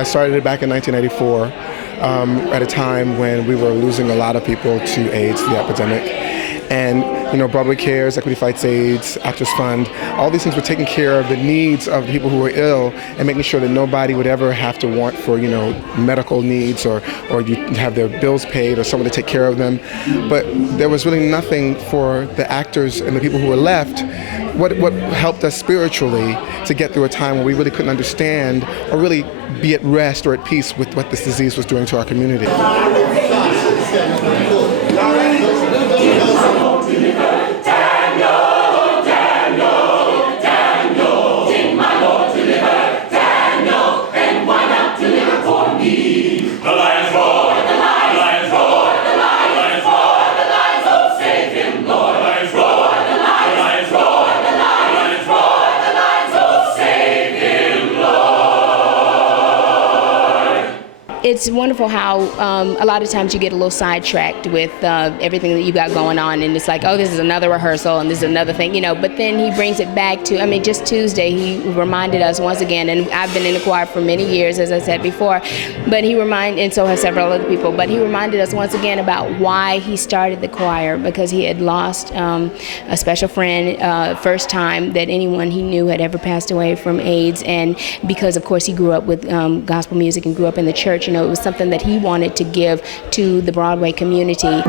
I started it back in 1984 at a time when we were losing a lot of people to AIDS, the epidemic. And, Broadway Cares, Equity Fights AIDS, Actors Fund, all these things were taking care of the needs of the people who were ill and making sure that nobody would ever have to want for, medical needs or you have their bills paid or someone to take care of them. But there was really nothing for the actors and the people who were left. What helped us spiritually to get through a time when we really couldn't understand or really be at rest or at peace with what this disease was doing to our community. It's wonderful how a lot of times you get a little sidetracked with everything that you got going on, and it's like, oh, this is another rehearsal and this is another thing, but then he brings it back to, just Tuesday he reminded us once again, and I've been in the choir for many years, as I said before, but and so have several other people, but he reminded us once again about why he started the choir, because he had lost a special friend, first time that anyone he knew had ever passed away from AIDS, and because of course he grew up with gospel music and grew up in the church, it was something that he wanted to give to the Broadway community.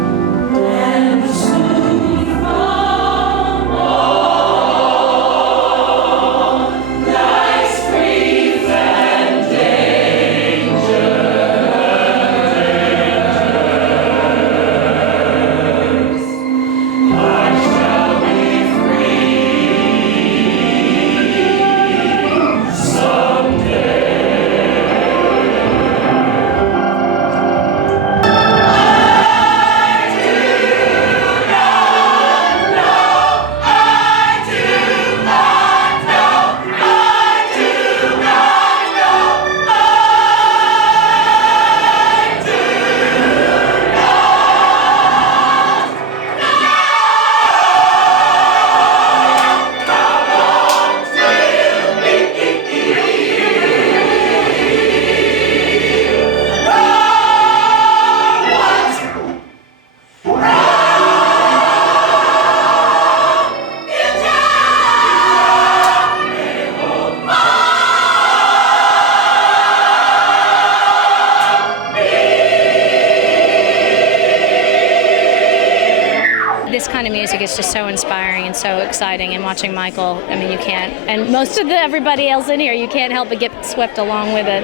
This kind of music is just so inspiring and so exciting, and watching Michael, you can't, and most of everybody else in here, you can't help but get swept along with it.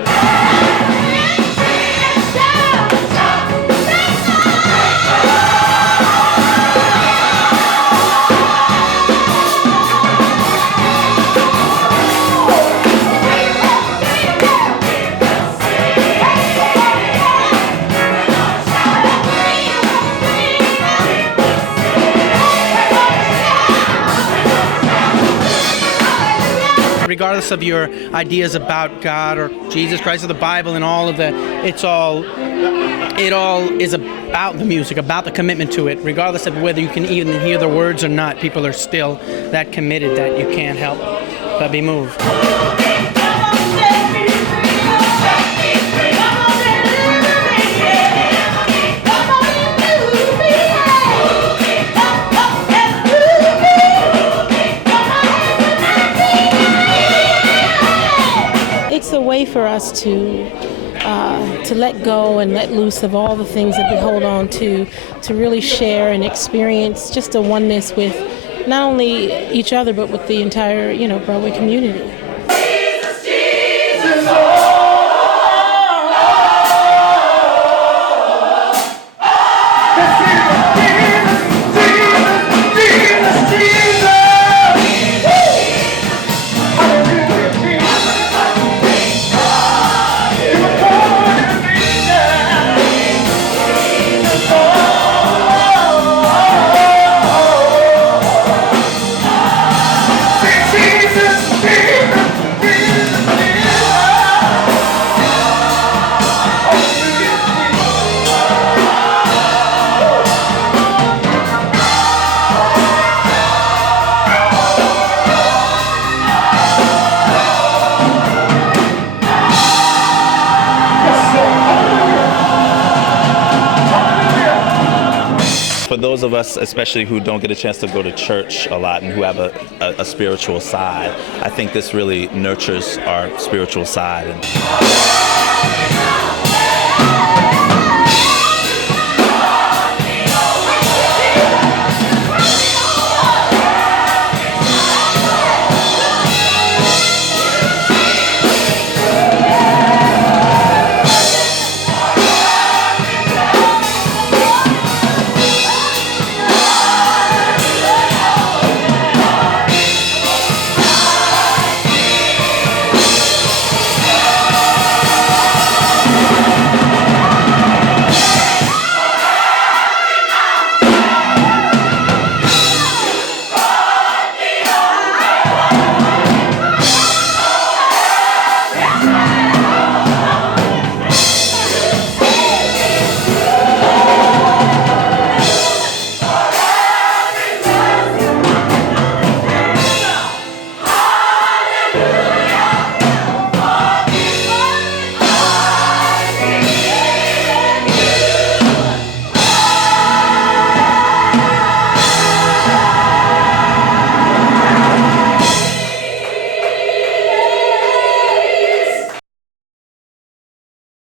Regardless of your ideas about God or Jesus Christ or the Bible and all of that, it all is about the music, about the commitment to it. Regardless of whether you can even hear the words or not, people are still that committed that you can't help but be moved. It's a way for us to let go and let loose of all the things that we hold on to really share and experience just a oneness with not only each other but with the entire, Broadway community. Jesus, Jesus, oh. those of us, especially who don't get a chance to go to church a lot and who have a spiritual side, I think this really nurtures our spiritual side. And